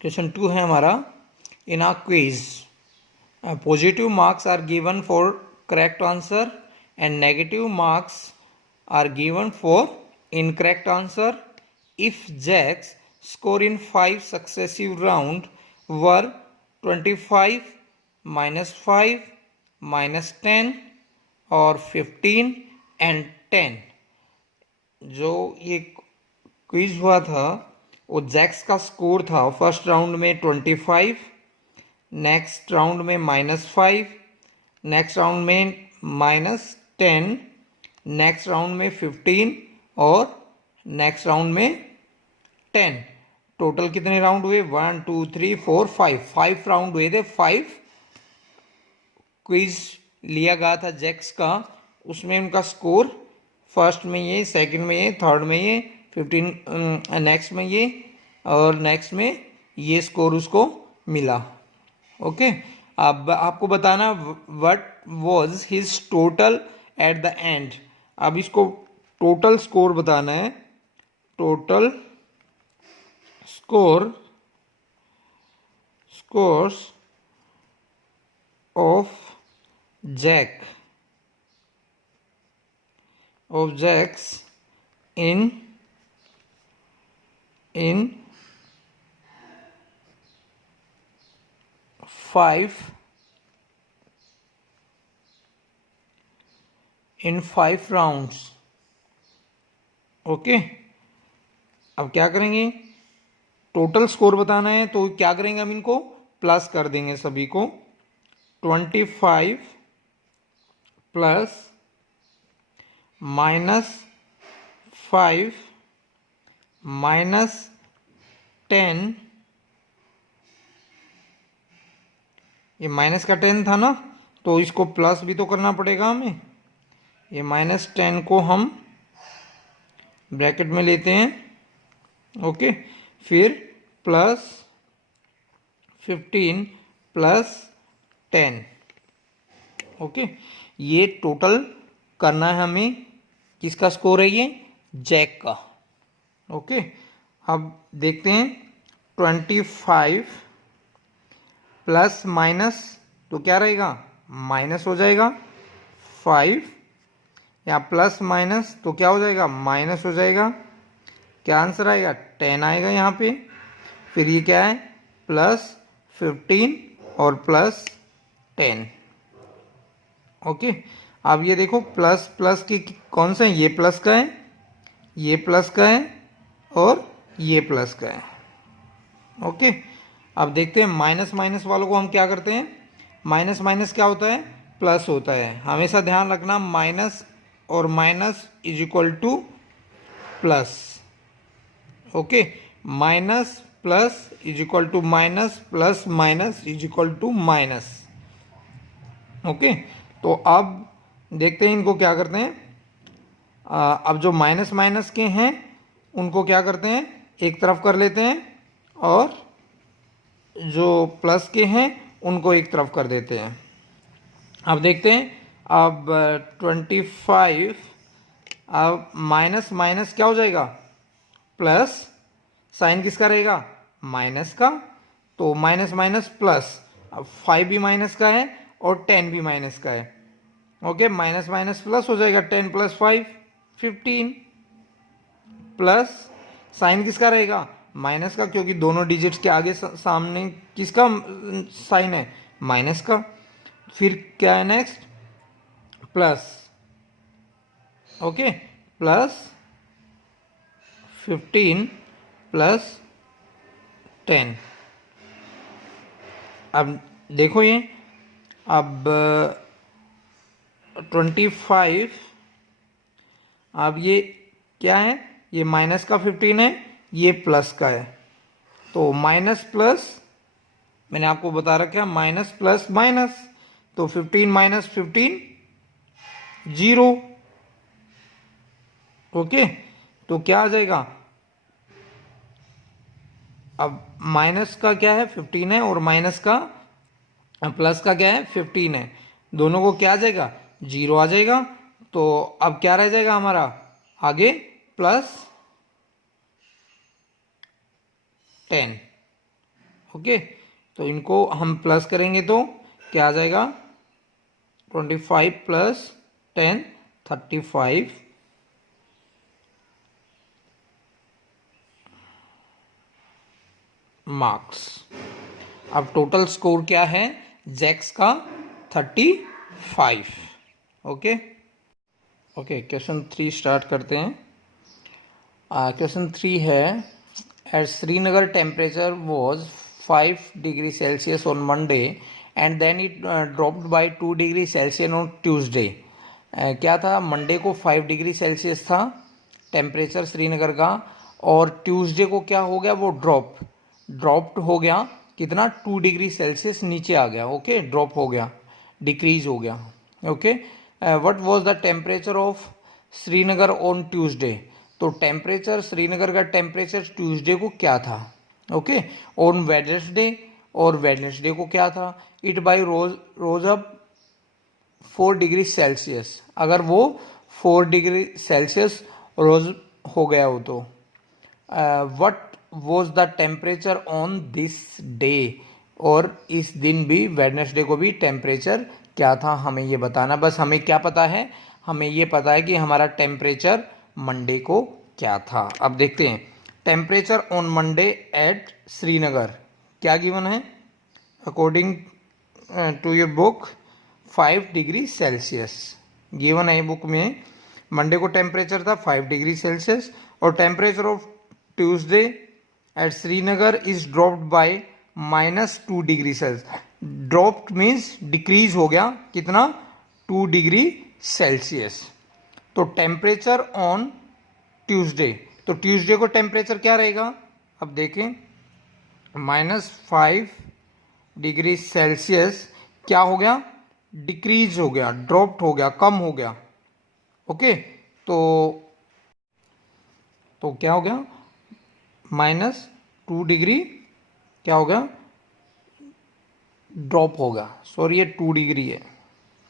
Question 2 है हमारा। In a quiz positive marks are given for correct answer and negative marks are given for incorrect answer if Jack's score in 5 successive round were 25, -5, -10 और 15 and 10। जो ये quiz हुआ था वो Jacques का score था फर्स्ट राउंड में 25, next round में -5, नेक्स्ट राउंड में -10, नेक्स्ट राउंड में 15 और नेक्स्ट राउंड में 10। टोटल कितने राउंड हुए? 1 2 3 4 5 राउंड हुए थे। 5 क्विज लिया गया था जैक्स का, उसमें उनका स्कोर फर्स्ट में ये, सेकंड में ये, थर्ड में ये, 15 नेक्स्ट में ये और नेक्स्ट में ये स्कोर उसको मिला। ओके, अब आपको बताना what was his total at the end. अब इसको टोटल स्कोर बताना है। Total scores of Jacks in 5 rounds। Okay, अब क्या करेंगे? टोटल स्कोर बताना है तो क्या करेंगे? हम इनको प्लस कर देंगे सभी को। 25 प्लस -5 -10, ये माइनस का 10 था ना, तो इसको प्लस भी तो करना पड़ेगा हमें। ये -10 को हम ब्रैकेट में लेते हैं। ओके, फिर प्लस 15 प्लस 10। ओके, ये टोटल करना है हमें। किसका स्कोर है ये? जैक का। ओके, अब देखते हैं। 25 प्लस माइनस तो क्या रहेगा? माइनस हो जाएगा। 5 या प्लस माइनस तो क्या हो जाएगा? माइनस हो जाएगा। क्या आंसर आएगा? 10 आएगा यहाँ पे। फिर ये क्या है? प्लस 15 और प्लस 10। ओके, अब ये देखो प्लस प्लस की कौन सा है? ये प्लस का है, ये प्लस का है और ये प्लस का है। ओके, अब देखते हैं माइनस माइनस वालों को हम क्या करते हैं। माइनस माइनस क्या होता है? प्लस होता है। हमेशा ध्यान रखना, माइनस और minus is equal to plus. Okay, minus plus is equal to minus, plus minus is equal to minus. Okay, तो अब देखते हैं इनको क्या करते हैं। अब जो माइनस माइनस के हैं उनको क्या करते हैं? एक तरफ कर लेते हैं और जो प्लस के हैं उनको एक तरफ कर देते हैं। अब देखते हैं। अब 25, अब माइनस माइनस क्या हो जाएगा? प्लस। साइन किसका रहेगा? माइनस का। तो माइनस माइनस प्लस। अब 5 भी माइनस का है और 10 भी माइनस का है। ओके, माइनस माइनस प्लस हो जाएगा। 10 प्लस 5 15 प्लस। साइन किसका रहेगा? माइनस का, क्योंकि दोनों डिजिट्स के आगे सामने किसका साइन है? माइनस का। फिर क्या है next? Plus. Okay, plus 15 plus 10। अब देखो ये, अब 25, अब ये क्या है? ये माइनस का 15 है, ये प्लस का है। तो माइनस प्लस मैंने आपको बता रखा है, माइनस प्लस माइनस। तो 15 माइनस 15 0। ओके, तो क्या आ जाएगा? अब माइनस का क्या है? 15 है और माइनस का प्लस का क्या है? 15 है। दोनों को क्या आ जाएगा? 0 आ जाएगा। तो अब क्या रह जाएगा हमारा आगे? प्लस 10। ओके, तो इनको हम प्लस करेंगे तो क्या आ जाएगा, 25 प्लस 10 35 मार्क्स। अब टोटल स्कोर क्या है जैक्स का, 35। ओके ओके, क्वेश्चन 3 स्टार्ट करते हैं। क्वेश्चन 3 है, at Srinagar temperature was 5 degree Celsius on Monday and then it dropped by 2 degree Celsius on Tuesday. क्या था, मंडे को 5 डिग्री सेल्सियस था टेम्परेचर श्रीनगर का, और ट्यूसडे को क्या हो गया, वो ड्रॉप्ड हो गया, कितना, 2 डिग्री सेल्सियस नीचे आ गया। ओके, ड्रॉप हो गया, डिक्रीज हो गया। Okay, what was the temperature of Srinagar on Tuesday. तो टेम्परेचर, श्रीनगर का टेम्परेचर ट्यूसडे को क्या था। ओके, ऑन वेडनेसडे, और वेडनेसडे को क्या था, it by rose up 4 degree Celsius. अगर वो 4 डिग्री सेल्सियस रोज हो गया हो तो what was the temperature on this day. और इस दिन भी, वेडनेसडे को भी टेम्परेचर क्या था, हमें ये बताना। बस हमें क्या पता है, हमें ये पता है कि हमारा टेम्परेचर मंडे को क्या था। अब देखते हैं, temperature on Monday at Srinagar क्या गिवन है, according to your book 5 degree Celsius given है बुक में। मंडे को टेम्परेचर था 5 डिग्री सेल्सियस, और temperature of Tuesday at Srinagar is dropped by -2 degree Celsius. Dropped means decrease हो गया, कितना, 2 डिग्री सेल्सियस। तो टेम्परेचर ऑन ट्यूसडे, तो ट्यूसडे को टेम्परेचर क्या रहेगा, अब देखें, -5 डिग्री सेल्सियस क्या हो गया, डिक्रीज हो गया, ड्रॉप्ड हो गया, कम हो गया। ओके, तो क्या हो गया, -2 डिग्री क्या होगा, ड्रॉप होगा। सॉरी, ये 2 डिग्री है,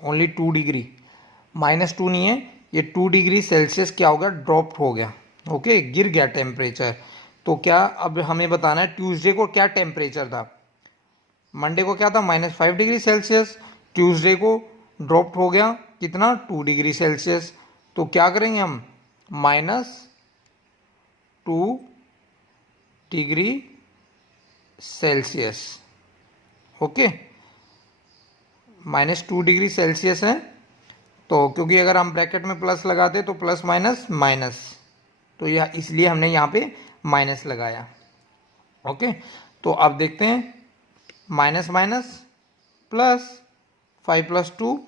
ओनली 2 डिग्री, -2 नहीं है, ये 2 डिग्री सेल्सियस क्या होगा, ड्रॉप हो गया। ओके, गिर गया टेम्परेचर। तो क्या, अब हमें बताना है ट्यूसडे को क्या टेम्परेचर था। मंडे को क्या था, -5 डिग्री सेल्सियस, ट्यूसडे को ड्रॉप हो गया, कितना, 2 डिग्री सेल्सियस। तो क्या करेंगे हम, -2 degree Celsius. Okay, -2 degree Celsius है, तो क्योंकि अगर हम ब्रैकेट में प्लस लगाते तो प्लस माइनस माइनस, तो यह इसलिए हमने यहाँ पे माइनस लगाया। ओके, तो अब देखते हैं, minus minus plus, 5 + 2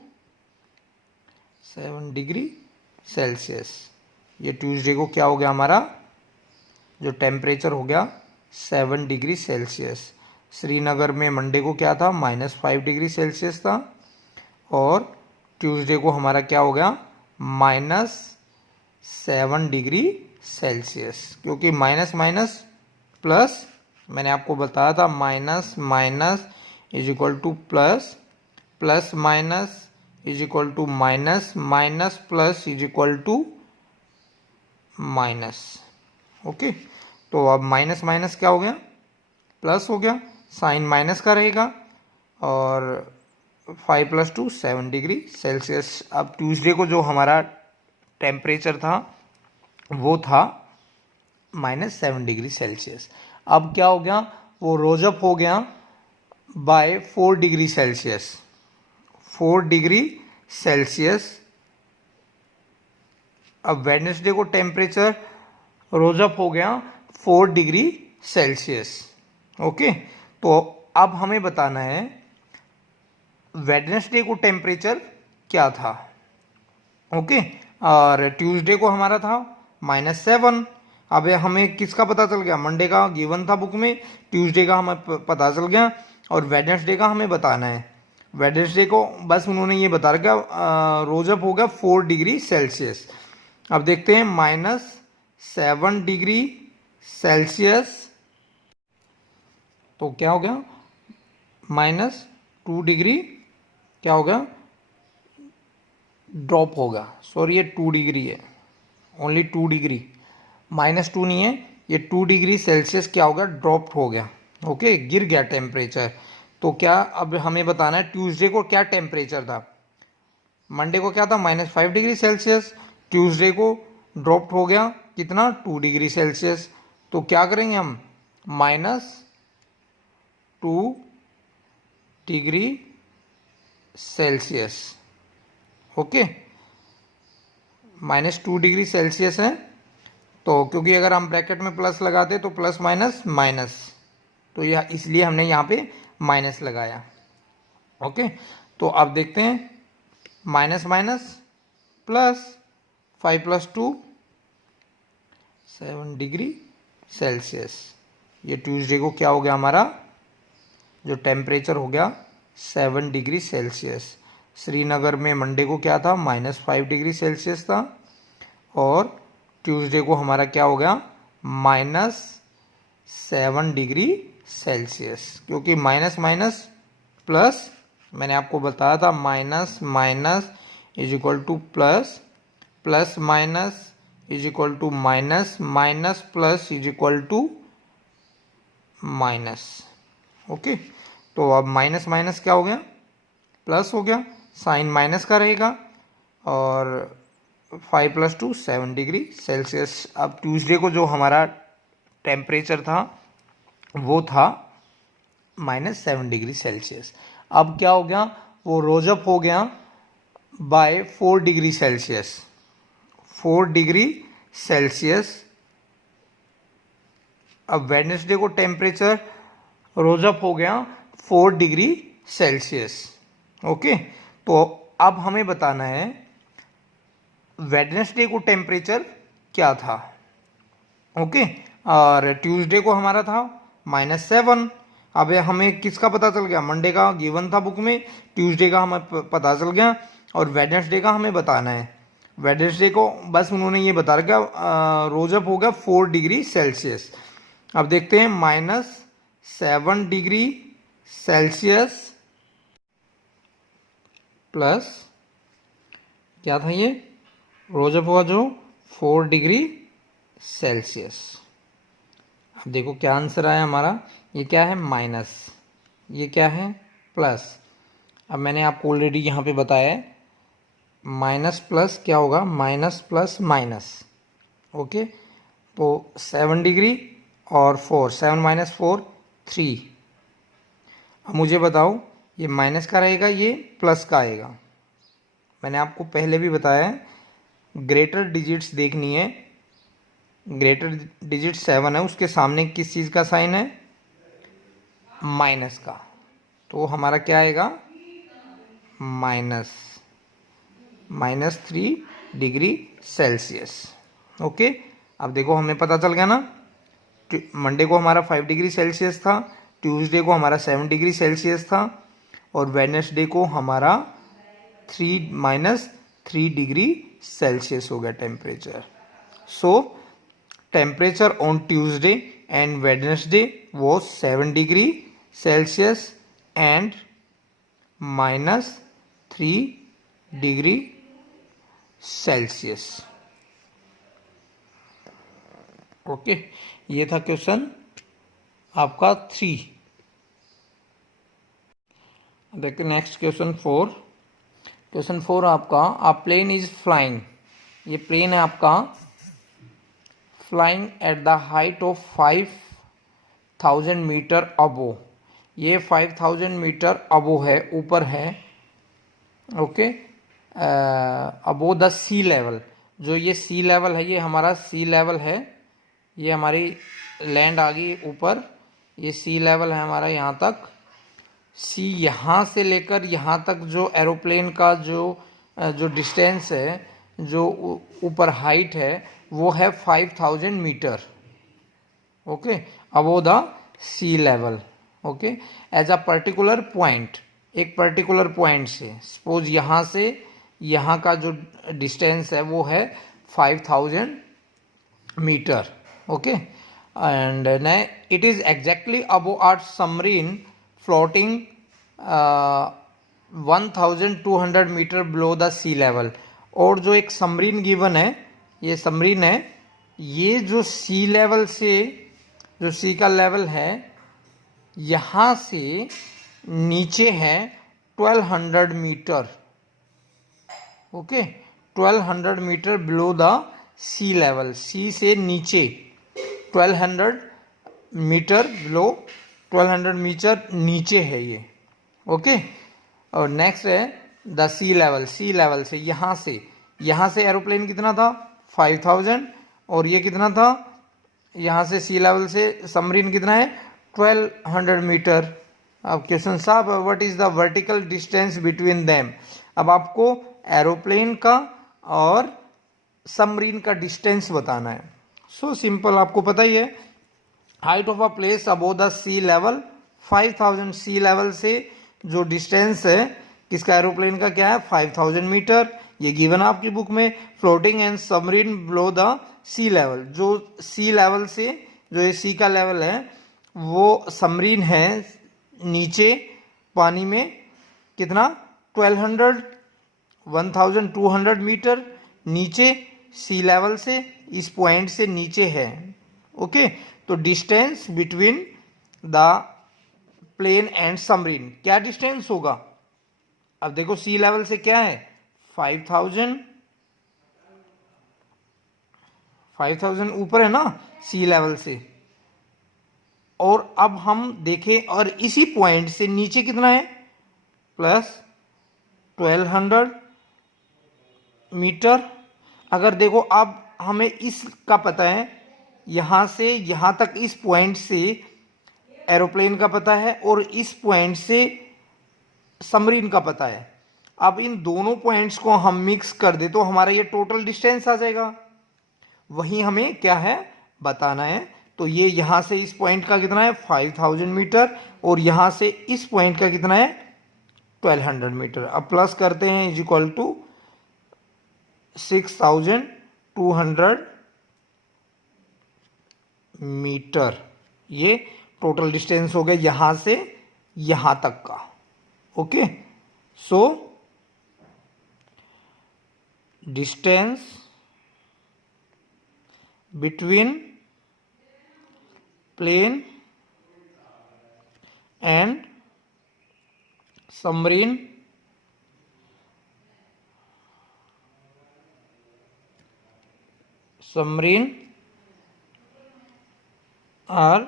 7 degree Celsius. ये ट्यूसडे को क्या हो गया, हमारा जो टेम्परेचर हो गया 7 डिग्री सेल्सियस। श्रीनगर में मंडे को क्या था, -5 डिग्री सेल्सियस था, और ट्यूसडे को हमारा क्या हो गया, -7 डिग्री सेल्सियस। क्योंकि माइनस माइनस प्लस, मैंने आपको बताया था, minus minus is equal to plus, plus minus is equal to minus, minus plus is equal to minus. Okay, तो अब माइनस माइनस क्या हो गया, प्लस हो गया, साइन माइनस का रहेगा, और 5 + 2 7 डिग्री सेल्सियस। अब ट्यूसडे को जो हमारा टेम्परेचर था वो था -7 डिग्री सेल्सियस। अब क्या हो गया, वो रोजअप हो गया by 4 degree Celsius, 4 degree Celsius. अब वेडनेसडे को टेम्परेचर रोजअप हो गया 4 डिग्री सेल्सियस। ओके, तो अब हमें बताना है वेडनेसडे को टेम्परेचर क्या था। ओके, और ट्यूसडे को हमारा था -7। अब हमें किसका पता चल गया, मंडे का गिवन था बुक में, ट्यूसडे का हमें पता चल गया, और वेडनेसडे का हमें बताना है। वेडनेसडे को बस उन्होंने ये बता रखा, रोजअप हो गया 4 डिग्री सेल्सियस। अब देखते हैं, -7 डिग्री सेल्सियस, तो क्या हो गया, -2 डिग्री क्या होगा, ड्रॉप होगा। सॉरी, ये 2 डिग्री है, ओनली 2 डिग्री, -2 नहीं है, ये 2 डिग्री सेल्सियस क्या होगा, ड्रॉप हो गया। ओके, गिर गया टेम्परेचर। तो क्या अब हमें बताना है ट्यूसडे को क्या टेम्परेचर था। मंडे को क्या था -5 डिग्री सेल्सियस, ट्यूसडे को ड्रॉप हो गया कितना 2 डिग्री सेल्सियस। तो क्या करेंगे हम -2 degree Celsius. Okay, -2 degree Celsius है। तो क्योंकि अगर हम ब्रैकेट में प्लस लगाते तो प्लस माइनस माइनस, तो यह इसलिए हमने यहाँ पे माइनस लगाया। ओके, तो अब देखते हैं minus minus plus 5 + 2 7 degree Celsius. ये ट्यूसडे को क्या हो गया हमारा जो टेम्परेचर हो गया 7 डिग्री सेल्सियस। श्रीनगर में मंडे को क्या था -5 डिग्री सेल्सियस था, और ट्यूसडे को हमारा क्या हो गया -7 डिग्री सेल्सियस। क्योंकि माइनस माइनस प्लस, मैंने आपको बताया था minus minus is equal to plus, plus minus is equal to minus, minus plus is equal to minus. Okay, तो अब माइनस माइनस क्या हो गया प्लस हो गया, साइन माइनस का रहेगा, और 5 + 2 7 डिग्री सेल्सियस। अब ट्यूसडे को जो हमारा टेम्परेचर था वो था -7 डिग्री सेल्सियस। अब क्या हो गया वो रोजअप हो गया by 4 degree Celsius. 4 degree Celsius. अब वेडनेसडे को टेम्परेचर रोजअप हो गया 4 डिग्री सेल्सियस। ओके, तो अब हमें बताना है वेडनेसडे को टेम्परेचर क्या था। ओके, और ट्यूसडे को हमारा था -7। अब हमें किसका पता चल गया, मंडे का गिवन था बुक में, ट्यूसडे का हमें पता चल गया, और वेडनेसडे का हमें बताना है। वेडनेसडे को बस उन्होंने ये बता रखा रोजअप हो गया 4 डिग्री सेल्सियस। अब देखते हैं -7 डिग्री सेल्सियस प्लस क्या था ये रोजअप हुआ जो 4 डिग्री सेल्सियस। अब देखो क्या आंसर आया हमारा, ये क्या है माइनस, ये क्या है प्लस। अब मैंने आपको ऑलरेडी यहाँ पे बताया है माइनस प्लस क्या होगा माइनस प्लस माइनस। ओके, तो 7 डिग्री और 4, 7 - 4 3। अब मुझे बताओ ये माइनस का रहेगा ये प्लस का आएगा। मैंने आपको पहले भी बताया है ग्रेटर डिजिट्स देखनी है, ग्रेटर डिजिट 7 है, उसके सामने किस चीज़ का साइन है माइनस का, तो हमारा क्या आएगा -3 डिग्री सेल्सियस। ओके, अब देखो हमें पता चल गया ना, मंडे को हमारा 5 डिग्री सेल्सियस था, ट्यूसडे को हमारा 7 डिग्री सेल्सियस था, और वेडनेसडे को हमारा 3 - 3 डिग्री सेल्सियस हो गया temperature. So temperature on Tuesday and Wednesday was 7 degree Celsius and -3 degree Celsius. Okay, ये था क्वेश्चन आपका 3। देखिए नेक्स्ट क्वेश्चन 4। क्वेश्चन 4 आपका अ प्लेन इज फ्लाइंग, ये प्लेन है आपका flying at the height of 5000 metre above, ये 5000 मीटर अबो है, ऊपर है। Okay, above the sea level, जो ये सी लेवल है ये हमारा सी लेवल है, ये हमारी लैंड आ गई ऊपर, ये सी लेवल है हमारा यहाँ तक। सी यहाँ से लेकर यहाँ तक जो एरोप्लेन का जो डिस्टेंस है, जो ऊपर हाइट है वो है 5000 metre. Okay, above the sea level. Okay, as a particular point, एक पर्टिकुलर पॉइंट से, सपोज यहाँ से यहाँ का जो डिस्टेंस है वो है 5000 metre. Okay, and it is exactly above a submarine floating 1200 metre below the sea level. और जो एक सबमरीन गिवन है, ये सबमरीन है, ये जो सी लेवल से, जो सी का लेवल है यहाँ से नीचे है 1200 metre, okay, 1200 metre below the sea level, sea से नीचे 1200 मीटर बिलो, 1200 मीटर नीचे है ये, ओके। और नेक्स्ट है the sea level, sea level से यहाँ से एरोप्लेन कितना था 5000, और ये कितना था यहाँ से सी लेवल से सबमरीन कितना है 1200 मीटर। अब क्वेश्चन साहब what is the vertical distance between them, अब आपको एरोप्लेन का और सबमरीन का डिस्टेंस बताना है। सो सिंपल, आपको पता ही है height of a place above the sea level 5000, sea level से जो डिस्टेंस है किसका, एरोप्लेन का क्या है 5000 मीटर, ये गिवन आपकी बुक में। Floating and submarine below the sea level, जो सी लेवल से जो ये सी का लेवल है वो सबमरीन है नीचे पानी में कितना 1200 मीटर नीचे सी लेवल से, इस पॉइंट से नीचे है, ओके। तो distance between the plane and submarine क्या डिस्टेंस होगा, अब देखो सी लेवल से क्या है 5000 ऊपर है ना सी लेवल से, और अब हम देखें और इसी पॉइंट से नीचे कितना है प्लस 1200 मीटर। अगर देखो अब हमें इसका पता है, यहाँ से यहाँ तक इस पॉइंट से एरोप्लेन का पता है और इस पॉइंट से सबमरीन का पता है। अब इन दोनों पॉइंट्स को हम मिक्स कर दे तो हमारा ये टोटल डिस्टेंस आ जाएगा, वही हमें क्या है बताना है। तो ये यहाँ से इस पॉइंट का कितना है 5000 मीटर, और यहाँ से इस पॉइंट का कितना है 1200 मीटर। अब प्लस करते हैं इज इक्वल टू 6200 मीटर, ये टोटल डिस्टेंस हो गया यहां से यहां तक का, okay. So distance between plane and submarine are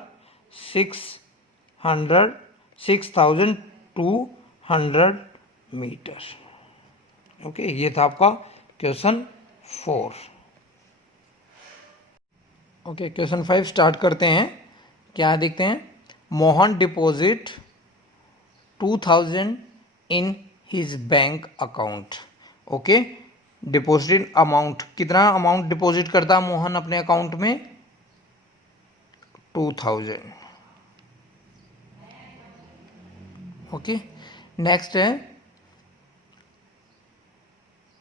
6200 metre, okay. ये था आपका क्वेश्चन 4, ओके। क्वेश्चन 5 स्टार्ट करते हैं। क्या देखते हैं, Mohan deposit 2000 in his bank account, okay. Deposit amount, कितना अमाउंट डिपॉजिट करता है मोहन अपने अकाउंट में 2000, ओके। नेक्स्ट है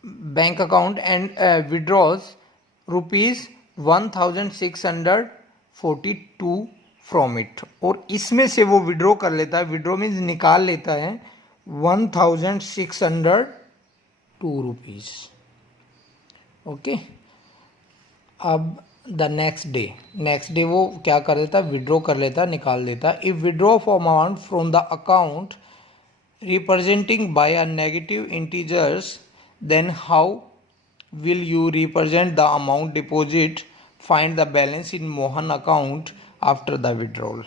bank account and withdraws ₹1642 from it, और इसमें से वो विड्रॉ कर लेता है, विड्रॉ मीन्स निकाल लेता है 1602 रुपीज, ओके। अब द नेक्स्ट डे वो क्या कर देता है विड्रॉ कर लेता, निकाल देता। If withdraw of amount from the account representing by a negative integers, then how will you represent the amount deposit, find the balance in Mohan account after the withdrawal।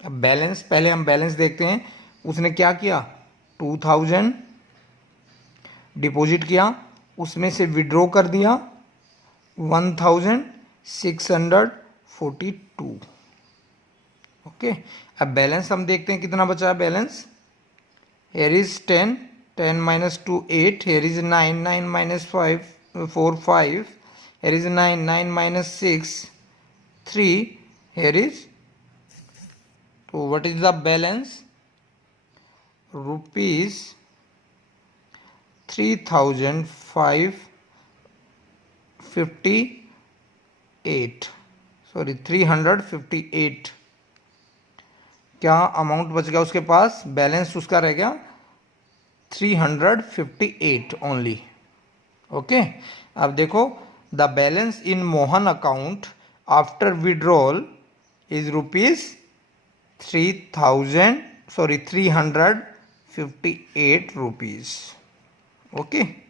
अब बैलेंस, पहले हम बैलेंस देखते हैं। उसने क्या किया 2000 डिपॉजिट किया, उसमें से विड्रॉ कर दिया 1642, ओके। अब बैलेंस हम देखते हैं कितना बचा है balance. here is 10 minus 2 8, here is 9 minus 5 4 5, here is 9 minus 6 3, here is, so what is the balance, rupees 358, क्या अमाउंट बच गया उसके पास, बैलेंस उसका रह गया 358 ओनली, ओके। अब देखो the balance in Mohan account after withdrawal is 358 rupees. Okay.